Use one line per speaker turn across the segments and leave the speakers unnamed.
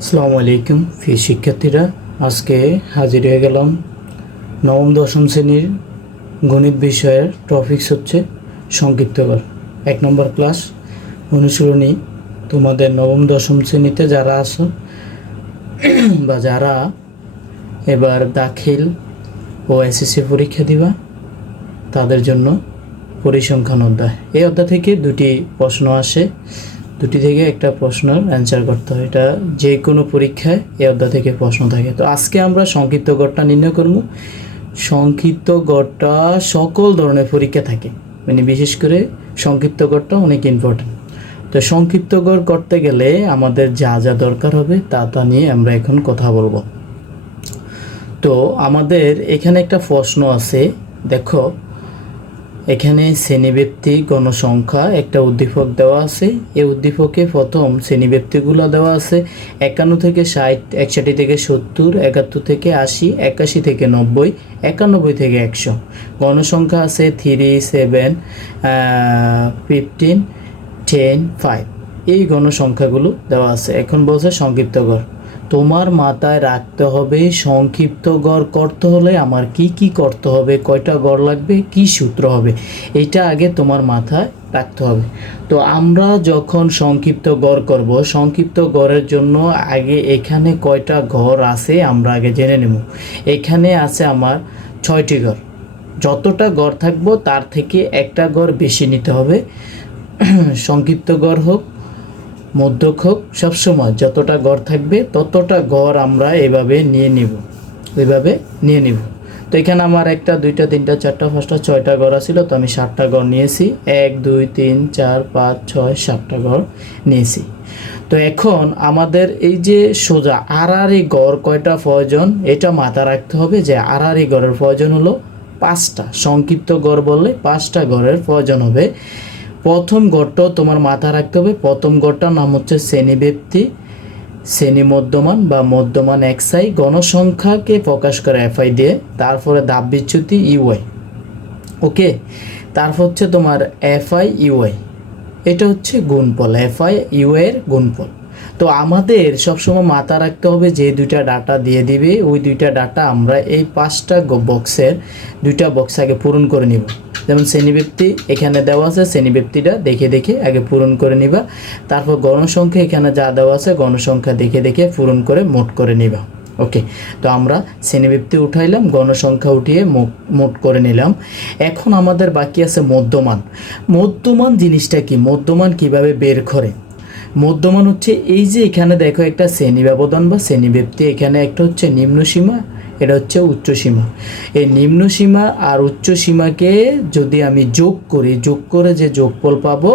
আসসালামু আলাইকুম ফি শিক্ষার্থীরা। আজকে হাজির হয়ে গেলাম নবম, দশম শ্রেণির গণিত বিষয়ের টপিকস হচ্ছে সংক্ষিপ্তকর এক নম্বর ক্লাস অনুশীলনী, তোমাদের নবম, দশম শ্রেণীতে যারা আছো বা যারা এবার দাখিল ও এসএসসি পরীক্ষা দিবা, তাদের জন্য পরিসংখ্যান অধ্যায়। এই অধ্যায় থেকে দুটি প্রশ্ন আসে। দুটি থেকে একটা প্রশ্নের অ্যান্সার করতে হয়। এটা যে কোনো পরীক্ষায় এই অধ্যায় থেকে প্রশ্ন থাকে। তো আজকে আমরা সংক্ষিপ্ত গড়টা নির্ণয় করব। সংক্ষিপ্ত গড়টা সকল ধরনের পরীক্ষা থাকে। মানে বিশেষ করে সংক্ষিপ্ত গড়টা অনেক ইম্পর্টেন্ট তো সংক্ষিপ্ত গড় করতে গেলে আমাদের যা যা দরকার হবে তা তা নিয়ে আমরা এখন কথা বলব। তো আমাদের এখানে একটা প্রশ্ন আছে। দেখো এখানে শ্রেণীব্যক্তি গণসংখ্যা একটা উদ্দীপক দেওয়া আছে। এই উদ্দীপকে প্রথম শ্রেণীব্যক্তিগুলো দেওয়া আছে। একান্ন থেকে ষাট, একষট্টি থেকে সত্তর, একাত্তর থেকে আশি, একাশি থেকে নব্বই, একানব্বই থেকে একশো। গণসংখ্যা আছে three seven fifteen ten five এই গণসংখ্যাগুলো দেওয়া আছে। এখন বলছে সংক্ষিপ্ত গড় তোমার মাথায় রাখতে হবে, সংক্ষিপ্ত গড় করতে হলে আমার কি কি করতে হবে, কয়টা গড় লাগবে, কি সূত্র হবে, এটা আগে তোমার মাথায় রাখতে হবে। তো আমরা যখন সংক্ষিপ্ত গড় করব, সংক্ষিপ্ত গড়ের জন্য আগে এখানে কয়টা ঘর আছে আমরা আগে জেনে নেব। এখানে আছে আমার ছয়টি ঘর। যতটা গড় থাকব তার থেকে একটা গড় বেশি নিতে হবে। সংক্ষিপ্ত গড় হোক মধ্যক হোক সবসময় যতটা গড় থাকবে, ততটা গড় আমরা এভাবে নিয়ে নিব। এভাবে নিয়ে নিব। তো এখানে আমার একটা, দুইটা, তিনটা, চারটা, পাঁচটা, ছয়টা গড় ছিল তো আমি সাতটা গড় নিয়েছি। এক, দুই, তিন, চার, পাঁচ, ছয়, সাতটা গড় নিয়েছি। তো এখন আমাদের এই যে সোজা আড়াআড়ি গড় কয়টা প্রয়োজন, এটা মাথা রাখতে হবে যে আড়াআড়ি গড়ের প্রয়োজন হলো পাঁচটা। সংক্ষিপ্ত গড় বললে পাঁচটা গড়ের প্রয়োজন হবে। প্রথম গড়টাও তোমার মাথা রাখতে হবে। প্রথম গড়টার নাম হচ্ছে শ্রেণীব্যক্তি শ্রেণি মধ্যমান বা মধ্যমান এক্সআই গণসংখ্যাকে প্রকাশ করে এফআই দিয়ে, তারপরে দাব বিচ্যুতি ইউআই ওকে? তারপর হচ্ছে তোমার এফআই ইউআই এটা হচ্ছে গুণফল এফআই ইউআই এর গুণফল। তো আমাদের সবসময় মাথা রাখতে হবে যে দুইটা ডাটা দিয়ে দিবে, ওই দুইটা ডাটা আমরা এই পাঁচটা বক্সের দুইটা বক্স আগে পূরণ করে নিব। যেমন শ্রেণীব্যক্তি এখানে দেওয়া আছে, শ্রেণীব্যক্তিটা দেখে দেখে আগে পূরণ করে নিবা। তারপর গণসংখ্যা এখানে যা দেওয়া আছে, গণসংখ্যা দেখে দেখে পূরণ করে মোট করে নিবা। ওকে, তো আমরা শ্রেণীবৃত্তি উঠাইলাম, গণসংখ্যা উঠিয়ে মোট করে নিলাম। এখন আমাদের বাকি আছে মধ্যমান। মধ্যমান জিনিসটা কি? মধ্যমান কীভাবে বের করে? মধ্যমান হচ্ছে এই যে এখানে দেখো একটা শ্রেণি ব্যবধান বা শ্রেণি ব্যক্তি। এখানে একটা হচ্ছে নিম্ন সীমা, এটা হচ্ছে উচ্চ সীমা। এই নিম্ন সীমা আর উচ্চ সীমাকে যদি আমি যোগ করি, যোগ করে যে যোগফল পাবো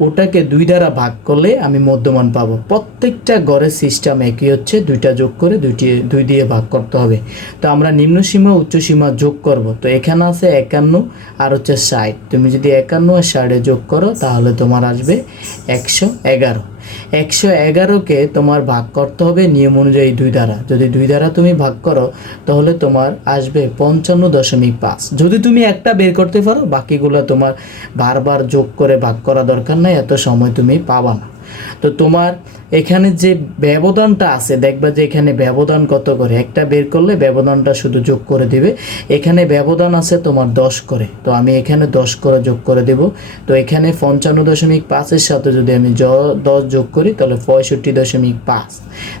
ওটাকে দুই দ্বারা ভাগ করলে আমি মধ্যমান পাবো। প্রত্যেকটা গড়ের সিস্টেম একই হচ্ছে, দুইটা যোগ করে দুইটি, দুই দিয়ে ভাগ করতে হবে। তো আমরা নিম্ন সীমা, উচ্চ সীমা যোগ করব। তো এখানে আছে একান্ন আর হচ্ছে ষাট। তুমি যদি একান্ন আর ষাটে যোগ করো, তাহলে তোমার আসবে একশো এগারো। একশো এগারোকে তোমার ভাগ করতে হবে নিয়ম অনুযায়ী দুই দ্বারা। যদি দুই দ্বারা তুমি ভাগ করো, তাহলে তোমার আসবে পঞ্চান্ন দশমিক পাঁচ। যদি তুমি একটা বের করতে পারো, বাকিগুলো তোমার বারবার যোগ করে ভাগ করা দরকার নাই, এত সময় তুমি পাবা না। তো তোমার এখানে যে ব্যবধানটা আছে, দেখবা যে এখানে ব্যবধান কত করে? একটা বের করলে ব্যবধানটা শুধু যোগ করে দিবে। এখানে ব্যবধান আছে তোমার দশ করে। তো আমি এখানে দশ করে যোগ করে দেব। তো এখানে পঞ্চান্ন দশমিক পাঁচের সাথে যদি আমি জ, দশ যোগ করি, তাহলে পঁয়ষট্টি দশমিক পাঁচ।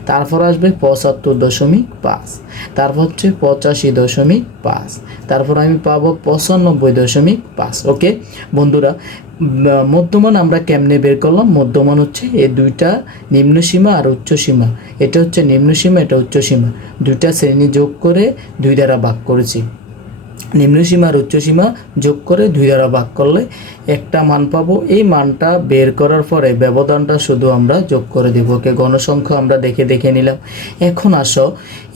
তারপর আসবে পঁচাত্তর দশমিক পাঁচ। তারপর হচ্ছে পঁচাশি দশমিক পাঁচ। তারপর আমি পাবো পঁচানব্বই দশমিক পাঁচ। ওকে? বন্ধুরা মধ্যমান আমরা কেমনে বের করলাম? মধ্যমান হচ্ছে এই দুইটা নিম্ন সীমা আর উচ্চ সীমা। এটা হচ্ছে নিম্ন সীমা, এটা উচ্চ সীমা। দুইটা শ্রেণি যোগ করে দুই দ্বারা ভাগ করেছি। নিম্ন সীমা আর উচ্চ সীমা যোগ করে দুই দ্বারা ভাগ করলে একটা মান পাবো। এই মানটা বের করার পরে ব্যবধানটা শুধু আমরা যোগ করে দিব। ওকে গণসংখ্যা আমরা দেখে দেখে নিলাম। এখন আসো,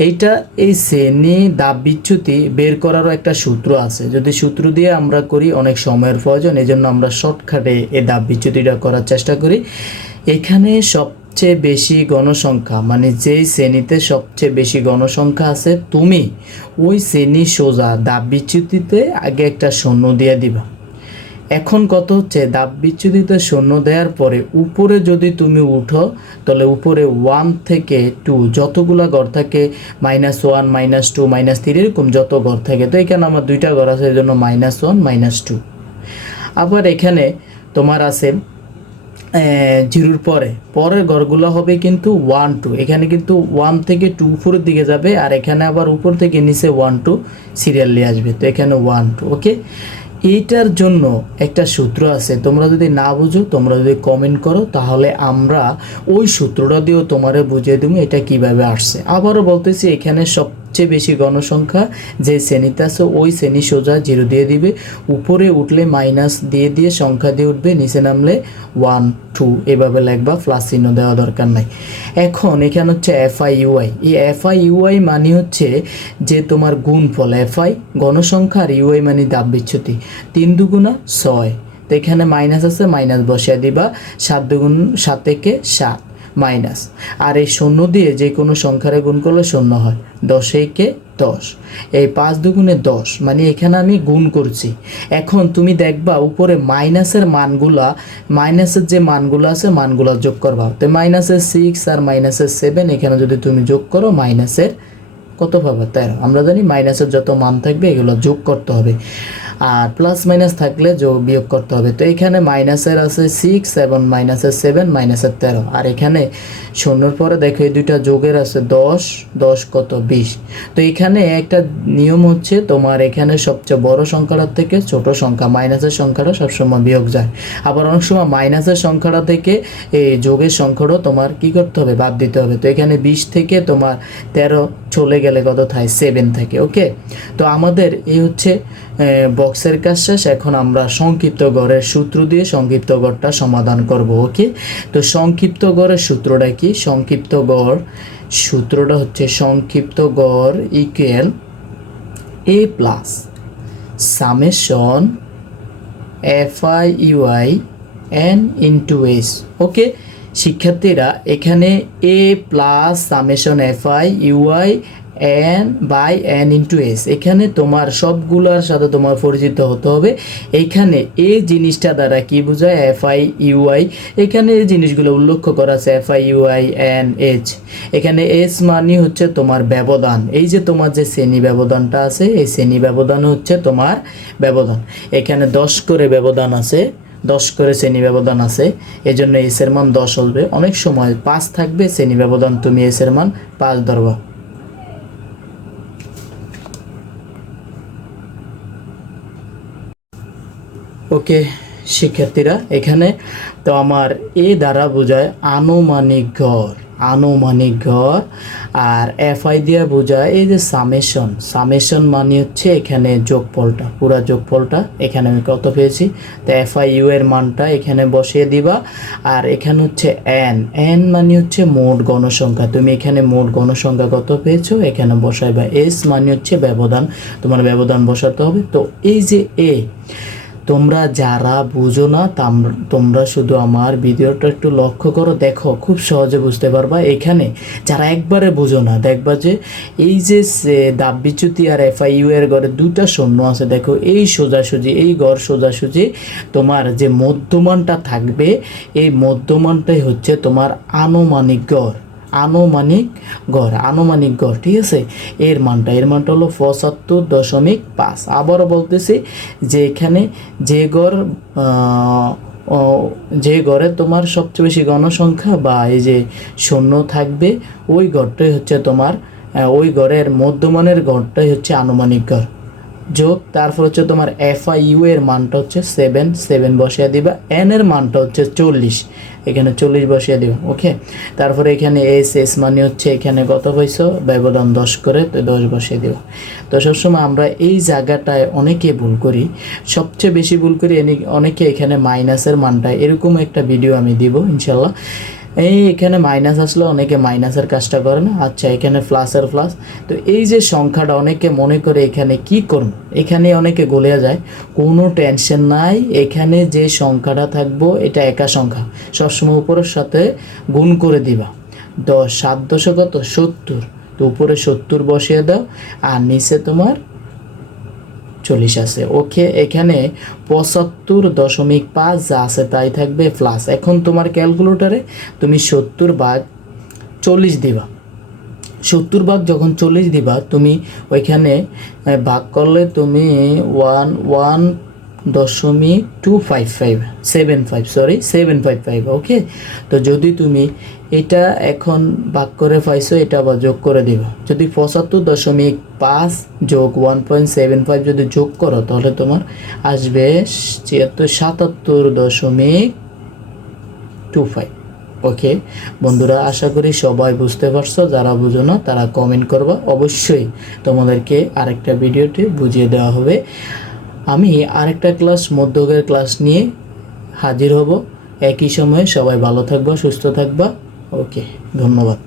এইটা এই শ্রেণি দাব বিচ্যুতি বের করারও একটা সূত্র আছে। যদি সূত্র দিয়ে আমরা করি অনেক সময়ের প্রয়োজন এই জন্য আমরা শর্টকাটে এই দাব বিচ্যুতিটা করার চেষ্টা করি। এখানে সবচেয়ে বেশি গণসংখ্যা মানে যেই শ্রেণীতে সবচেয়ে বেশি গণসংখ্যা আছে তুমি, ওই শ্রেণি সোজা, দাব বিচ্যুতিতে আগে একটা শূন্য দিয়ে দিবা। এখন কত হচ্ছে, দাব বিচ্যুতিতে শূন্য দেওয়ার পরে উপরে যদি তুমি উঠো, তাহলে উপরে ওয়ান থেকে টু যতগুলা ঘর থাকে minus one minus two minus three এরকম যত ঘর থাকে, তো এখানে আমার দুইটা ঘর আছে, এই জন্য মাইনাস ওয়ান মাইনাস টু আবার এখানে তোমার আছে জিরোর পরে। পরের ঘরগুলো হবে কিন্তু ওয়ান টু এখানে কিন্তু ওয়ান থেকে টু উপরের দিকে যাবে আর এখানে আবার উপর থেকে নিচে ওয়ান টু সিরিয়ালি আসবে। তো এখানে ওয়ান টু ওকে এইটার জন্য একটা সূত্র আছে। তোমরা যদি না বুঝো, তোমরা যদি কমেন্ট করো, তাহলে আমরা ওই সূত্রটা দিয়েও তোমারে বুঝিয়ে দেবো এটা কীভাবে আসছে। আবারও বলতেছি, এখানে সবচেয়ে বেশি গণসংখ্যা যে শ্রেণীতে আছে, ওই শ্রেণি সোজা জিরো দিয়ে দিবে। উপরে উঠলে মাইনাস দিয়ে দিয়ে সংখ্যা দিয়ে উঠবে, নিচে নামলে ওয়ান, টু। এভাবে লিখবা, প্লাস চিহ্ন দেওয়া দরকার নাই। এখন এখানে হচ্ছে এফআই ইউআই এই এফআই ইউআই মানে হচ্ছে যে তোমার গুণফল, এফআই গণসংখ্যা আর ইউআই মানে দাব বিচ্যুতি। তিন দুগুণা ছয়। তো এখানে মাইনাস আছে, মাইনাস বসিয়ে দিবা, সাত দুগুণ সাত থেকে সাত। মাইনাস। আর এই শূন্য দিয়ে যে কোনো সংখ্যারে গুণ করলে শূন্য হয়। দশ একে দশ। এই পাঁচ দুগুণে দশ মানে এখানে আমি গুণ করছি। এখন তুমি দেখবা উপরে মাইনাসের মানগুলা, মাইনাসের যে মানগুলো আছে, মানগুলো যোগ করবা। তো মাইনাসের সিক্স আর মাইনাসের সেভেন এখানে যদি তুমি যোগ করো, মাইনাসের কত পাবে? তেরো। আমরা জানি মাইনাসের যত মান থাকবে, এগুলো যোগ করতে হবে। আর প্লাস মাইনাস থাকলে যোগ বিয়োগ করতে হবে। তো এখানে মাইনাসের আছে সিক্স এবং মাইনাসের সেভেন মাইনাসের তেরো। আর এখানে শূন্যর পরে দেখো এই দুইটা যোগের আছে দশ দশ কত বিশ। তো এখানে একটা নিয়ম হচ্ছে তোমার এখানে সবচেয়ে বড় সংখ্যাটা থেকে ছোট সংখ্যা মাইনাসের সংখ্যাটা সবসময় বিয়োগ যায়। আবার অনেক সময় মাইনাসের সংখ্যাটা থেকে এই যোগের সংখ্যাটাও তোমার কি করতে হবে? বাদ দিতে হবে। তো এখানে বিশ থেকে তোমার তেরো চলে গেলে কত থাকে সেভেন থাকে ওকে তো আমাদের এই হচ্ছে বক্সের কাজ শেষ। এখন আমরা সংক্ষিপ্ত গড়ের সূত্র দিয়ে সংক্ষিপ্ত গড়টা সমাধান করব ওকে তো সংক্ষিপ্ত গড়ের সূত্রটা কি? সংক্ষিপ্ত গড় সূত্রটা হচ্ছে সংক্ষিপ্ত গড় equal A plus summation f i u i n into s okay শিক্ষার্থীরা এখানে A plus summation f i u i n by n into s এখানে তোমার সবগুলোর সাথে তোমার পরিচিত হতে হবে। এইখানে এ জিনিসটা দ্বারা কি বোঝায়? এফ আই ইউআই এখানে এই জিনিসগুলো উল্লেখ করা আছে f i u i n h এখানে এস মানে হচ্ছে তোমার ব্যবধান। এই যে তোমার যে শ্রেণি ব্যবধানটা আছে, এই শ্রেণি ব্যবধান হচ্ছে তোমার ব্যবধান। এখানে দশ করে ব্যবধান আছে। দশ করে শ্রেণি ব্যবধান আছে। এজন্য এসের মান দশ হবে। অনেক সময় পাঁচ থাকবে, শ্রেণি ব্যবধান তুমি এসের মান পাঁচ ধরবা। ওকে, শিক্ষার্থীরা, এখানে তো আমার এ দ্বারা বোঝায় আনুমানিক ঘর আনুমানিক ঘর আর এফআই দিয়ে বোঝায় এই যে সামেশন সামেশন মানে হচ্ছে এখানে যোগফলটা, পুরা যোগফলটা। এখানে আমি কত পেয়েছি? তো এফআই ইউ এর মানটা এখানে বসিয়ে দিবা। আর এখানে হচ্ছে এন এন মানে হচ্ছে মোট গণসংখ্যা। তুমি এখানে মোট গণসংখ্যা কত পেয়েছ? এখানে বসাইবা। এস মানে হচ্ছে ব্যবধান। তোমার ব্যবধান বসাতে হবে। তো এই যে এ তোমরা যারা বুঝো না, তাম- তোমরা শুধু আমার ভিডিওটা একটু লক্ষ্য করো, দেখো, খুব সহজে বুঝতে পারবা। এখানে যারা একবারে বুঝো না, দেখবা যে এই যে সে- দাব বিচ্যুতি আর এফআইইউ এর ঘরে দুটা শূন্য আছে, দেখো, এই সোজাসুজি, এই গড় সোজাসুজি, তোমার যে মধ্যমানটা থাকবে, এই মধ্যমানটাই হচ্ছে তোমার আনুমানিক গড়। আনুমানিক গড় আনুমানিক গড়, ঠিক আছে? এর মানটা এর মানটা হলো পঁচাত্তর দশমিক পাঁচ। আবারও বলতেছি যে এখানে যে গড় যে গড়ে তোমার সবচেয়ে বেশি গণসংখ্যা বা এই যে শূন্য থাকবে, ওই গড়টাই হচ্ছে তোমার ওই গড়ের মধ্যমানের গড়টাই হচ্ছে আনুমানিক গড়। যোগ তারপর হচ্ছে তোমার এফ আই ইউ এর মানটা হচ্ছে সেভেন সেভেন বসিয়ে দিবা। এন এর মানটা হচ্ছে চল্লিশ। এখানে চল্লিশ বসিয়ে দিবা ওকে তারপরে এখানে এস এস মানে হচ্ছে এখানে কত পয়সা ব্যবধান দশ করে তো দশ বসিয়ে দিবা। তো সবসময় আমরা এই জায়গাটায় অনেকে ভুল করি। সবচেয়ে বেশি ভুল করি অনেকে এখানে মাইনাসের মানটা। এরকম একটা ভিডিও আমি দিব, ইনশাল্লাহ। এই এখানে মাইনাস আসলে অনেকে মাইনাসের কাজটা করে না। আচ্ছা এখানে প্লাসের প্লাস তো এই যে সংখ্যাটা অনেকে মনে করে এখানে কি করব? এখানে অনেকে গলে যায়। কোনো টেনশন নাই। এখানে যে সংখ্যাটা থাকব, এটা একা সংখ্যা। সবসময় উপরের সাথে গুণ করে দিবা। দশ, সাত দশে কত? সত্তর। তো উপরে সত্তর বসিয়ে দাও। আর নিচে তোমার চল্লিশ আছে। ওকে, এখানে পঁচাত্তর দশমিক পাঁচ যা আছে তাই থাকবে প্লাস এখন তোমার ক্যালকুলেটারে তুমি সত্তর ভাগ চল্লিশ দিবা। সত্তর ভাগ যখন চল্লিশ দিবা, তুমি ওইখানে ভাগ করলে তুমি ওয়ান ওয়ান দশমিক two five five seven five sorry seven five five okay তো যদি তুমি এটা এখন ভাগ করে পাইছো, এটা আবার যোগ করে দিবা। যদি পঁচাত্তর দশমিক পাঁচ যোগ ওয়ান পয়েন্ট সেভেন ফাইভ যদি যোগ করো, তাহলে তোমার আসবে ছিয়াত্তর, সাতাত্তর দশমিক টু ফাইভ ওকে বন্ধুরা, আশা করি সবাই বুঝতে পারছ, যারা বুঝো না, তারা কমেন্ট করবা। অবশ্যই তোমাদেরকে আরেকটা ভিডিওতে বুঝিয়ে দেওয়া হবে। আমি আরেকটা ক্লাস মধ্যকের ক্লাস নিয়ে হাজির হব। একই সময়ে সবাই ভালো থাকবা, সুস্থ থাকবা। ওকে ধন্যবাদ।